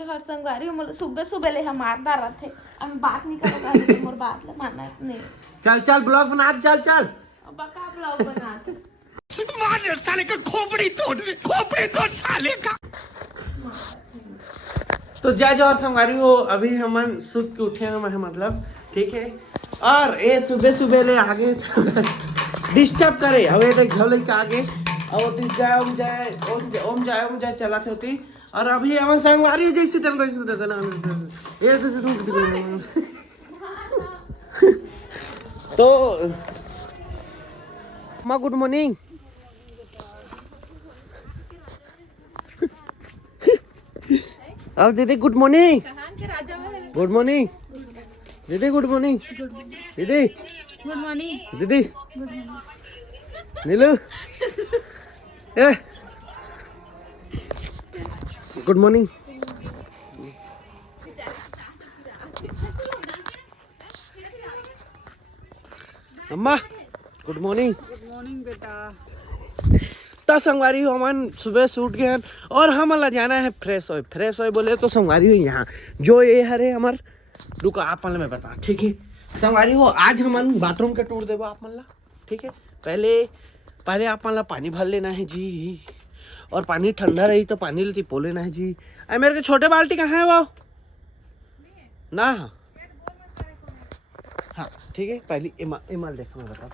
जो हर संगवारी मोला सुबह सुबह ले मारदा रहथे। हम बात नहीं करोगा मोर बात ला मानना नहीं। चल चल ब्लॉग बना, चल चल। अब का ब्लॉग बनाते मार साले का खोपड़ी तोड़ साले का। तो जय जोहर संगवारी हो, अभी हम सुत के उठे हैं मतलब, ठीक है। और ये सुबह सुबह ले आगे डिस्टर्ब करे हवे तो झोले के आगे और ओम जाए चला होती। और अभी हम संगवारी जैसे ये तो माँ गुड मॉर्निंग। अब दीदी गुड मॉर्निंग। गुड मॉर्निंग दीदी, गुड मॉर्निंग दीदी, गुड मॉर्निंग दीदी नीलू, ए गुड मॉर्निंग। अम्मा गुड मॉर्निंग। गुड मॉर्निंग बेटा। तो संगवारी हो हम सुबह से उठ गए हैं और हम अल्लाह जाना है फ्रेश हो बोले तो संगवारी हो यहाँ जो ये हरे हमार रुका आप मैं बता, ठीक है। संगवारी हो आज हम बाथरूम का टूर देबो आप मन, ठीक है। पहले आप मन पानी भर लेना है जी, और पानी ठंडा रही तो पानी लेती पो लेना है जी। अरे मेरे के छोटे बाल्टी कहाँ है वो ना? हाँ ठीक है। पहले इमाल देखो, मैं बता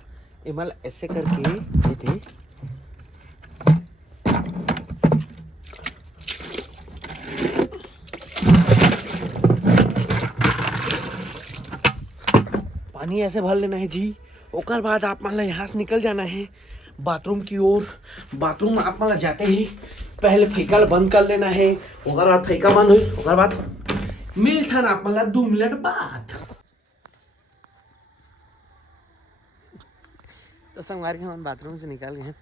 इमाल ऐसे करके ये पानी ऐसे भर लेना है जी। ओकर बाद आप मान ला यहाँ से निकल जाना है बाथरूम की ओर। बाथरूम आप मान ला जाते ही पहले फैका बंद कर लेना है। ओकर बाद फैका बंद हुई, ओकर बाद मिलथन आप मान ला 2 मिनट बाद। तो संगवारी हम बाथरूम से निकल गए।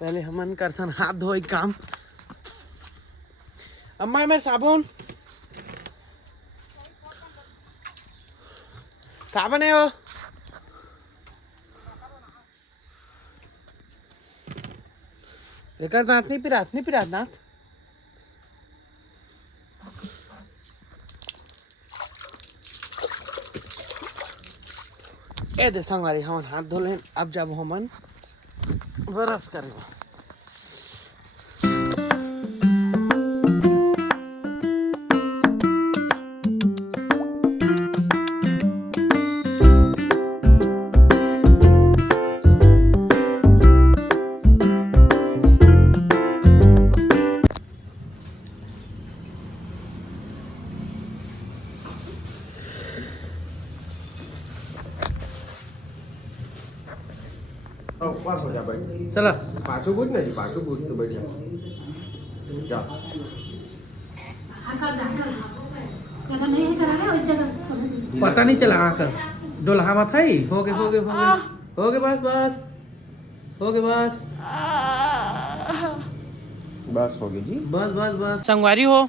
पहले हमन करसन हाथ धोए काम। अम्मा मेरे साबुन कहाँ बने हो? लेकर दांत नहीं पिरात दांत। ए दे संगवारी हम हाथ धो लें। अब जब हमन ब्रश करेंगे। हो जा बैठ, चला पाछू कूद नहीं, पाछू कूद तो बैठ जा। पता नहीं चला आकर डोलहा मत है। हो गए बस हो गई जी, बस। संगवारी हो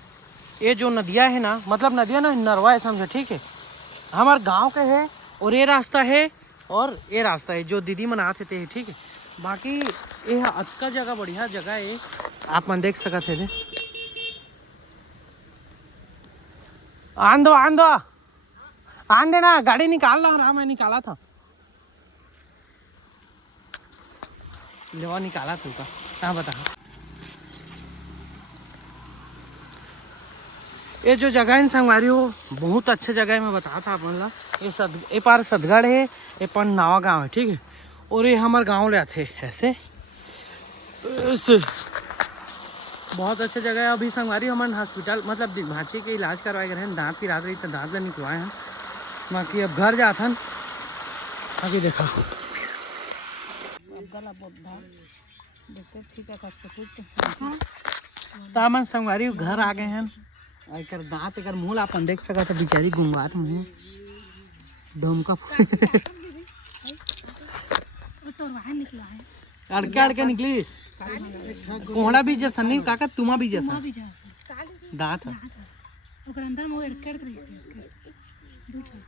ये जो नदियाँ है ना, मतलब नदियाँ ना नरवा है समझो, ठीक है। हमारे गांव के है और ये रास्ता है और ये रास्ता है जो दीदी मन आते थे, ठीक है। बाकी ये अतका जगह बढ़िया जगह है, आप मन देख सकते थे। आन देना, गाड़ी निकाल रहा हूँ मैं, निकाला था लेवा, निकाला था उसका। हाँ बता, ये जो जगह है संगवारी हो बहुत अच्छे जगह है। मैं बताया था आप मतलब ये पार सदगढ़ है, ये पार नावा गांव है, ठीक है। और ये हमारे गांव ले आते ऐसे बहुत अच्छे जगह है। अभी संगवारी हमारे हॉस्पिटल मतलब भांची के इलाज करवाए गए हैं। दांत की रात रही तो दांत निकलवाए हैं। बाकी अब घर जाता है। अभी देखा तो मन संगवारी घर आ गए हैं। एकर दांत एकर मुँह अपन देख सका था, बेचारी गुंगात मुँह धमका अड़के निकली। कोहड़ा भी जैसा नहीं काका, तुमा भी जैसा दांत है।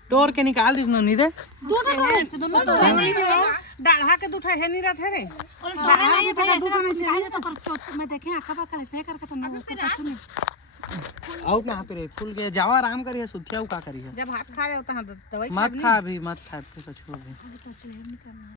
तोड़ के निकाल दिस नहीं रे, डाढ़ा के दूठा है नहीं रहते रे। आओ कहाँ पे रे फूल के जावा आराम करिए सुथिया का करिए जब हाथ खा रहे होता है दवाई मत खा अभी मत खा कुछ भी